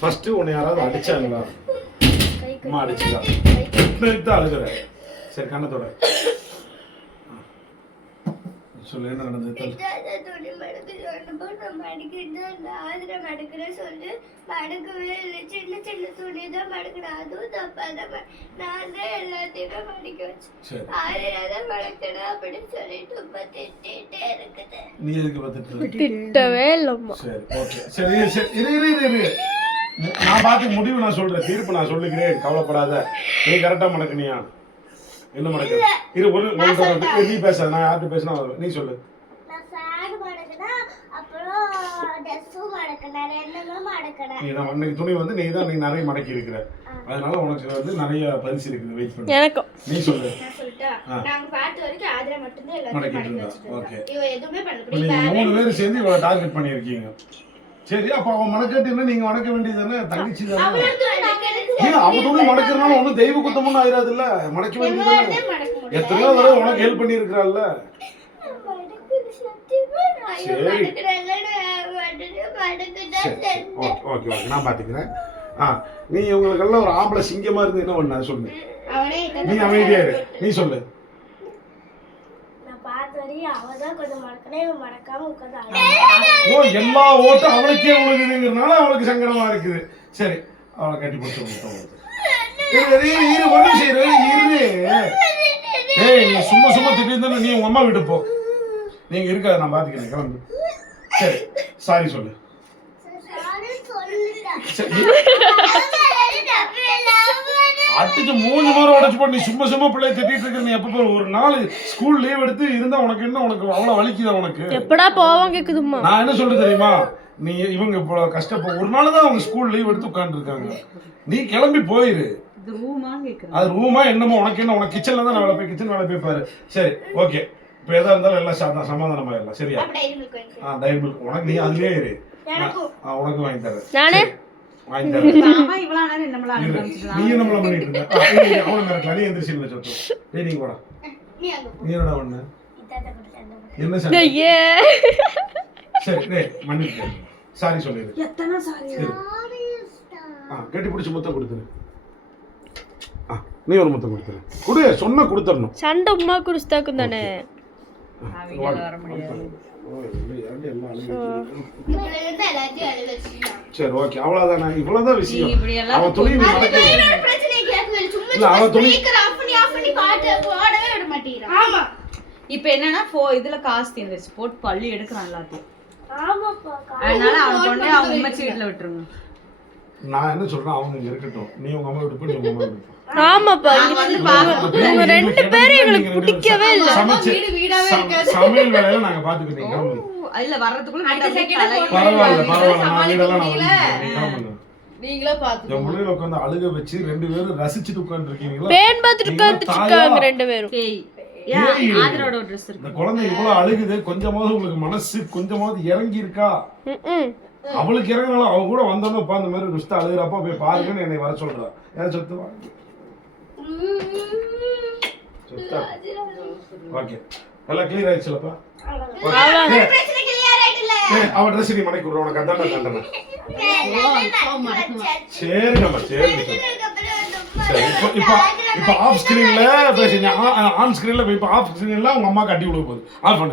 First உன்னை யாராவது அடிச்சாங்களா? அம்மா அடிச்சுதான் அழுகுற. சரி கண்ணத்தோட சொல்லு, என்ன நடந்தது? நீ எதுக்கு திட்டவே இல்லம்மா. சரி ஓகே, சரி சரி இரு. நான் பார்த்து முடிவு நான் சொல்றேன், தீர்ப்பு நான் சொல்லிக்கிறேன், கவலைப்படாத. நீ கரெக்டா மடக்குனியா? என்ன மடக்கு? இரு ஒரு நீ பேச, நான் யார்கிட்ட பேசினா நீ சொல்லு. நீ துணி வந்து நீ தான் நிறைய மடக்கி இருக்கிற, அதனால உனக்கு வந்து நிறைய பரிசு இருக்குது. வெயிட் பண்ணு. எனக்கு நீ சொல்லு. நாங்க பார்த்த வரைக்கும் ஆதிரா மட்டும் தான் எல்லாரும் மடக்கி வச்சிருக்காங்க. ஓகே, இவ எதுவுமே பண்ணல. நீங்க மூணு பேர் சேர்ந்து இவளை டார்கெட் பண்ணியிருக்கீங்க. சரி, அப்ப அவன் மடக்கட்டுன்னா நீங்க மடக்க வேண்டியதானே? தங்கச்சி தானே. அவ துணி மடக்கிறனால ஒன்றும் தெய்வ குத்தமுன்னு ஆயிராது இல்ல, மடக்க வேண்டியதானே. எத்தனையோ தடவை உனக்கு ஹெல்ப் பண்ணியிருக்கிறாள்ல. சரி ஓகே, நான் பாத்துக்கிறேன். நீ இவங்களுக்கெல்லாம் ஒரு ஆம்பளை சிங்கமா இருந்து என்ன பண்ண சொல்லு. நீ அமைதியா இரு, நீ சொல்லு. ஓ, எல்லா ஓட்டும் அவளுக்கே விழுகுதுங்கிறதுனால அவளுக்கு சங்கடமா இருக்குது. சரி, அவளை கட்டி பிடிச்சு நீ சும்மா திட்டு நீ உங்க அம்மா வீட்டு போ. நீங்க இருக்காது, நான் பாத்துக்கிறேன், கிளம்பு. சரி சாரி சொல்லு. அடிச்சு 3 முறை உடச்சு போட்டு நீ சும்மா பிள்ளைய திட்டிட்டு இருக்க. நீ எப்ப ஒரு நாள் ஸ்கூல் லீவ் எடுத்து இருந்தா உனக்கு என்ன, உனக்கு அவ்வளவு வலிக்குதா உனக்கு? எப்படா போவாங்க கேக்குதுமா. நான் என்ன சொல்றது தெரியுமா, நீ இவங்க இப்போ கஷ்டப்போ ஒரு நாள் தான் அவங்க ஸ்கூல் லீவ் எடுத்து உட்கார்ந்து இருக்காங்க. நீ கிளம்பி போயிரு. அது ரூமா என்னமோ உனக்கு என்ன, உனக்கு கிச்சன்ல தான் வேலை போய் கிச்சன் வேலை போய் பாரு. சரி ஓகே, இப்போ எதா இருந்தாலும் எல்லாம் சமாதானமா இல்லை. சரியா? டைரி மில்க் உனக்கு, நீ அதுலயே இரு, உனக்கு வாங்கி தரேன். நானே வாங்கி தரேன். நீ நம்மள பண்ணிட்டு இருக்க. அவனை மிரட்டல, நீ எந்திரிச்சு வச்சு நீங்க கூட. நீ என்னடா பண்ண? என்ன சார்? சரி மன்னிச்சு சாரி சொல்லிடு. கட்டி பிடிச்சி முத்தம் கொடுத்துரு. நீ ஒரு முத்தம் கொடுத்துரு. குடு, சொன்னா கொடுத்துடணும். சண்டை உமா குடிச்சாக்கும் தானே. சரி ஓகே, அவ்வளவுதானே, இவ்வளவுதான் விஷயம். அவன் துணி அவன் துணி இப்ப என்னன்னா இதுல காசு தீர்ந்துச்சு போட்டு பள்ளி எடுக்கிறான் எல்லாத்தையும். அதனால அவன் கொண்டு அவங்க உம்மச்சி வீட்டுல விட்டுருங்க. நான் என்ன சொல்றேன், அவங்க இங்க இருக்கட்டும், நீ உங்க அம்மா வீட்டு போய் உங்க அம்மா வீட்டு. ஆமாப்பா, இவங்க ரெண்டு பேரும் எங்களுக்கு பிடிக்கவே இல்ல. சமையல் வேலையில நாங்க பாத்துக்கிட்டீங்க. இல்ல வர்றதுக்குள்ள பரவாயில்ல நீங்களே பாத்து என் முன்னாடி உட்கார்ந்து அழுக வச்சு 2 பேரும் ரசிச்சுட்டு உட்கார்ந்து இருக்கீங்களா? பேன் பாத்துட்டு உட்கார்ந்துட்டாங்க 2 பேரும். ஆதரோட Dress இருக்கு. இந்த குழந்தை இவ்வளவு அழுகுது, கொஞ்சமாவது உங்களுக்கு மனசு கொஞ்சமாவது இறங்கி இருக்கா? அவளுக்கு இறங்கினாலும் அவ கூட வந்தோன்னு உட்கார்ந்த மாதிரி ருஷ்டா அழுகுறப்ப போய் பாருங்கன்னு என்னை வர சொல்றா. ஏன் சொத்து ஓகே, எல்லாம் கிளியர் ஆயிடுச்சுலப்பா. அவ ட்ரெஸ் நீ மடக்கி விடுற, உனக்கு அதான்டா தண்டனை. சரிங்கம்மா சரி. இப்போ ஆஃப் ஸ்கிரீன்ல ஆன் ஸ்கிரீன்ல இப்போ ஆஃப் ஸ்கிரீன்ல உங்க அம்மா கட்டி விட போகுது. ஆஃப் பண்ணு.